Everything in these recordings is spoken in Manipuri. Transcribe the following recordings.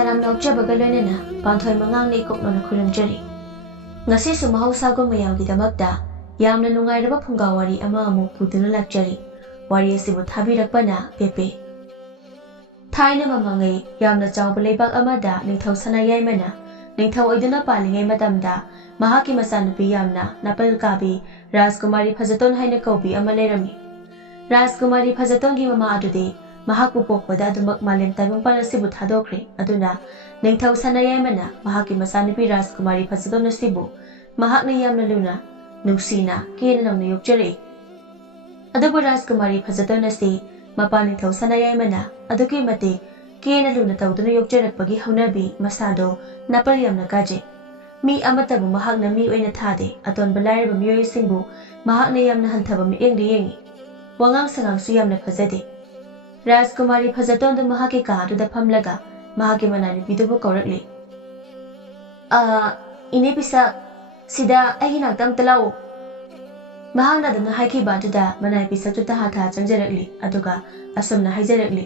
Taram yaukjaba galonena panthoi mangangne koknona khuramjari ngasi su mahausago mayamgi damakta yamna nungairaba phungawari ama amu puduna lakjari wari asibu thabirakpana pepe thaina mamangai yamna chawba leibak amada ningthau sanayaimana ningthau oiduna palingai matamda mahaki masanupi yamna napal kabi Rajkumari Phajaton haina kaubi ama lerami Rajkumari Phajatongi mama adude mahakpu pokpada adumak malem taibang palasibu thadokre aduna ningthau sanayaimana mahaki masanupi Rajkumari Phajaton asibu mahakna yamna luna nungsina kena namna yokjare adubu Rajkumari Phajaton asi mapa ningthau sanayaimana aduki mate kena luna tawduna yokjarakpagi haunabi masado napal yamna kaje mi amatabu mahakna mi oina thade aton balairaba miyoi singbu mahakna yamna hanthaba mi engdi yengi wangang sangang su yamna phajade Rajkumari Phajatondu mahaki ka aduda phamlaga mahaki manani bidubu kaurakli ine pisa sida ahi naktam talau mahakna dana haiki ba aduda manai pisa tu taha tha changjarakli aduga asumna haijarakli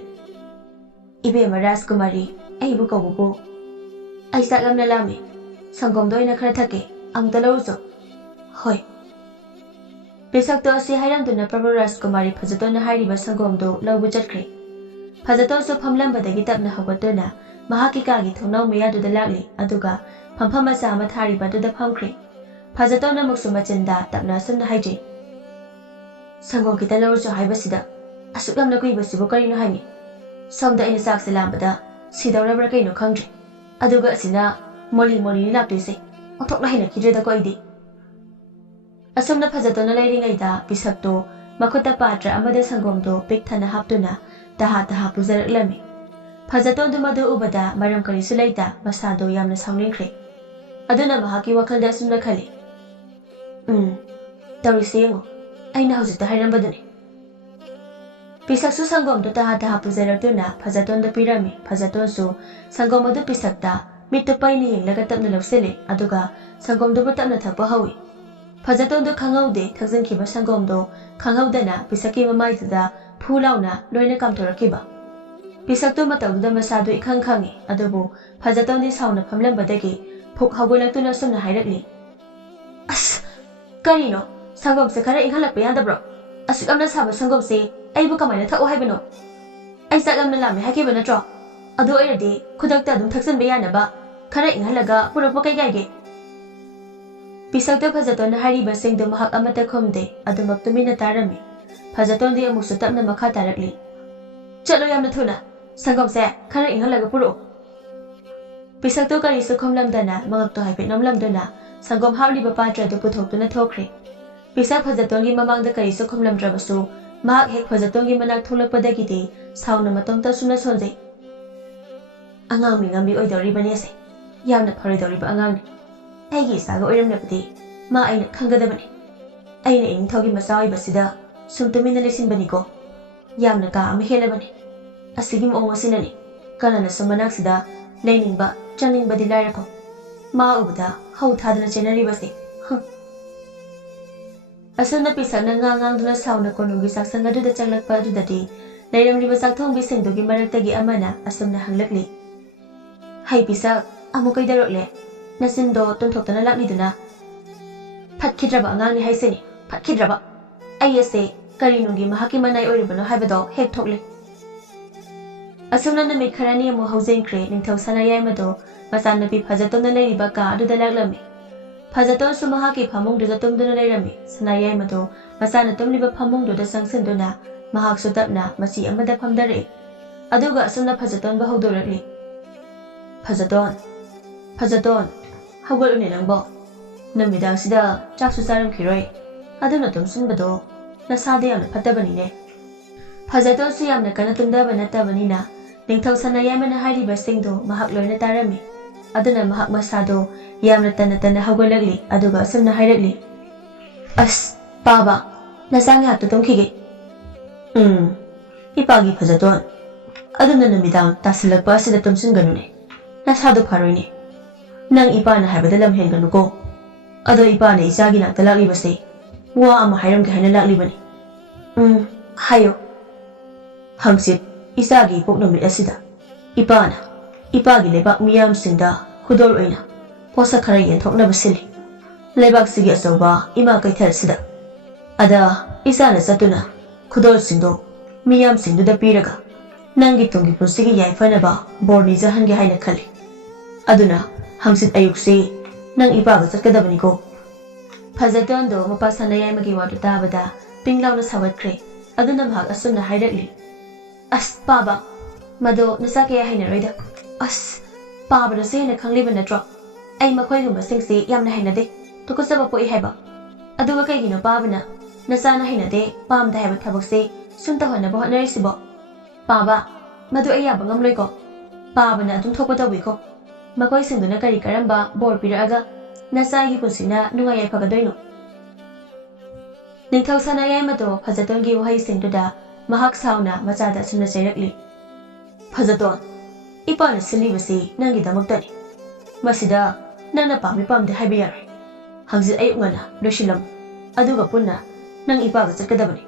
ibe ma Rajkumari ahi bu kaubu ai saklamna lami Sangom doina khara thake amta lawso hoi Pesakto asi hairanduna Prabhu Rajkumari Phajaton hairiba sangom do lawbu chatkre Phajaton su phamlambadagi tapna hawatuna mahaki kagi thonau mayadu da lakli aduga phamphama sama thariba du da phamkre Phajaton amuksu machinda tapna sumna haije Sangom kita lawso haibasida asuklamna kuibasibu karino haini somda ina sakse lambada sidawrabra kaino khangre aduga asina Moli ni laptise othokna hina khidreda ko ide asomna Phajatona lairingai da pisakto makhota patra amada sangom do pikthana haptuna taha pujaраklami Phajaton du madu ubada maram kari sulaita masado yamna sawningkhre aduna mahaki wakhalda sumna khali tawise yengo aina hojita hairambaduni pisaksu sangom do taha pujaratuna Phajaton da pirami Phajaton su sangom adu pisakta Mitu paini yang laga tapna lausele aduga sangom do tapna thakpa hawi Phajaton do khangaude thakjan khiba sangom do khangauda pisaki mamai da phulauna loina kamthorakiba pisakto matawda masado ikhang khangi adubu Phajaton di sauna phamlambadagi phuk hawgolaktuna sumna hairakli as karino sangom se khara inghalakpa yadabro asikamna saba sangom se aibu kamaina thakau haibano ai saklamna lami hakiba natro adu airadi khudakta adum thaksan bayanaba khara inghalaga purapa kai pisakta Phajaton hariba singdo mahak amata khomde adumak tumina tarami Phajaton di amuksu tapna makha tarakli chalo yamna thuna sangom se khara inghalaga puro pisakto kari su khomlamdana mangakto haipet nomlamdona sangom hawliba patra du puthoktuna thokre pisak Phajaton gi mamangda kari su khomlamdrabasu mahak hek Phajaton gi manak tholakpadagi de sauna matongta suna sonjai angang mi ngambi oidoribani ase yamna pharidoriba angang aigi saga oiramnapati ma aina khangadabani aina ingthogi masai basida sumtumina lesinbani ko yamna ka ama helabani asigi mo ngasinani kanana samanak sida lainingba chaningba dilairako ma ubda hau thadana chenari basi asana pisana ngang duna sauna konugi saksanga du da changlakpa du dati lairamriba sakthongbi singdogi maraktagi amana asumna hanglakli Hai pisak amukai darokle nasindo tunthokna lakniduna phatkidraba angang ni haiseni phatkidraba ayase karinungi mahaki manai oiribano haibado hek thokle asumna nami kharani amu haujenkre ningthau sanayai mado masanapi Phajatona leiriba ka adu dalaklami Phajaton su mahaki phamung du tumduna leirami sanayai mado masana tumliba phamung du da sangsinduna mahak su tapna masi amada phamdare aduga asumna Phajaton ba haudorakli Phajaton hawgalune nangbo namidang sida chaksu charamkhiroi aduna tumsunbado nasade yamna phatabani Phajaton su yamna kana tumdaba natabanina ningthau sanayamana hariba singdo mahak loina tarami aduna mahak masado yamna tana hawgalagli aduga asumna hairakli as baba nasang hattu tumkhige ipagi Phajaton aduna namidang tasilakpa sida tumsunganune Nasado faroine nang ipana haibada lamhen ganuko ado ipana isagi nak talakli base wa ama hairam ke hana lakli bani hayo hangsit isagi poknomit asida ipana ꯏꯄꯥꯒꯤ ꯂꯩꯕꯥꯛ ꯃꯤꯌꯥꯝꯁꯤꯡꯗ ꯈꯨꯗꯣꯜ ꯑꯣꯏꯅ ꯄꯣꯠꯁꯛ ꯈꯔ ꯌꯦꯟꯊꯣꯛꯅꯕ ꯁꯤꯜꯂꯤ꯫ ꯂꯩꯕꯥꯛꯁꯤꯒꯤ ꯑꯆꯧꯕ ꯏꯃꯥ ꯀꯩꯊꯦꯜ ꯑꯁꯤꯗ ꯑꯗ ꯏꯆꯥꯅ ꯆꯠꯇꯨꯅ ꯈꯨꯗꯣꯜꯁꯤꯡꯗꯣ ꯃꯤꯌꯥꯝꯁꯤꯡꯗꯨꯗ ꯄꯤꯔꯒ ꯅꯪꯒꯤ ꯇꯨꯡꯒꯤ ꯄꯨꯟꯁꯤꯒꯤ ꯌꯥꯏꯐꯅꯕ ꯕꯣꯔ ꯅꯤꯖꯍꯟꯒꯦ ꯍꯥꯏꯅ ꯈꯜꯂꯤ꯫ ꯑꯗꯨꯅ ꯍꯪꯆꯤꯠ ꯑꯌꯨꯛꯁꯤ ꯅꯪ ꯏꯄꯥꯒ ꯆꯠꯀꯗꯕꯅꯤꯀꯣ꯫ ꯐꯖꯇꯣꯟꯗꯣ ꯃꯄꯥ ꯁꯅꯥꯌꯥꯏꯃꯒꯤ ꯋꯥꯗꯨ ꯇꯥꯕꯗ ꯄꯤꯡ ꯂꯥꯎꯅ ꯁꯥꯎꯒꯠꯈ꯭ꯔꯦ꯫ ꯑꯗꯨꯅ ꯃꯍꯥꯛ ꯑꯁꯨꯝꯅ ꯍꯥꯏꯔꯛꯂꯤ, ꯑꯁ ꯄꯥꯕ, ꯃꯗꯣ ꯅꯆꯥ ꯀꯌꯥ ꯍꯩꯅꯔꯣꯏꯗ꯫ ꯑꯁ ꯄꯥꯕꯅꯁꯨ ꯍꯦꯟꯅ ꯈꯪꯂꯤꯕ ꯅꯠꯇ꯭ꯔꯣ? ꯑꯩ ꯃꯈꯣꯏꯒꯨꯝꯕꯁꯤꯡꯁꯤ ꯌꯥꯝꯅ ꯍꯩꯅꯗꯦ, ꯇꯨꯀꯠꯆꯕ ꯄꯣꯛꯏ ꯍꯥꯏꯕ꯫ ꯑꯗꯨꯒ ꯀꯩꯒꯤꯅꯣ ꯄꯥꯕꯅ ꯅꯆꯥꯅ ꯍꯩꯅꯗꯦ ꯄꯥꯝꯗꯦ ꯍꯥꯏꯕ ꯊꯕꯛꯁꯤ ꯁꯨꯝ ꯇꯧꯍꯟꯅꯕ ꯍꯣꯠꯅꯔꯤꯁꯤꯕꯣ? ꯄꯥꯕ, ꯃꯗꯨ ꯑꯩ ꯌꯥꯕ ꯉꯝꯂꯣꯏꯀꯣ꯫ ꯄꯥꯕꯅ ꯑꯗꯨꯝ ꯊꯣꯛꯄ ꯇꯧꯕꯤꯀꯣ꯫ ꯃꯈꯣꯏꯁꯤꯡꯗꯨꯅ ꯀꯔꯤ ꯀꯔꯝꯕ ꯕꯣꯔ ꯄꯤꯔꯛꯑꯒ ꯅꯆꯥꯒꯤ ꯄꯨꯟꯁꯤꯅ ꯅꯨꯡꯉꯥꯏ ꯌꯥꯏꯐꯒꯗꯣꯏꯅꯣ? ꯅꯤꯡꯊꯧ ꯁꯅꯥꯌꯥꯏꯃꯗꯣ ꯐꯖꯇꯣꯟꯒꯤ ꯋꯥꯍꯩꯁꯤꯡꯗꯨꯗ ꯃꯍꯥꯛ ꯁꯥꯎꯅ ꯃꯆꯥꯗ ꯑꯁꯨꯝꯅ ꯆꯩꯔꯛꯂꯤ, ꯐꯖꯇꯣꯟ, ꯏꯄꯥꯅ ꯁꯤꯜꯂꯤꯕꯁꯤ ꯅꯪꯒꯤꯗꯃꯛꯇꯅꯤ꯫ ꯃꯁꯤꯗ ꯅꯪꯅ ꯄꯥꯝꯃꯤ ꯄꯥꯝꯗꯦ ꯍꯥꯏꯕ ꯌꯥꯔꯣꯏ꯫ ꯍꯪꯆꯤꯠ ꯑꯌꯨꯛ ꯉꯟꯅ ꯂꯣꯏꯁꯤꯜꯂꯝꯃꯨ, ꯑꯗꯨꯒ ꯄꯨꯟꯅ ꯅꯪ ꯏꯄꯥꯒ ꯆꯠꯀꯗꯕꯅꯤ꯫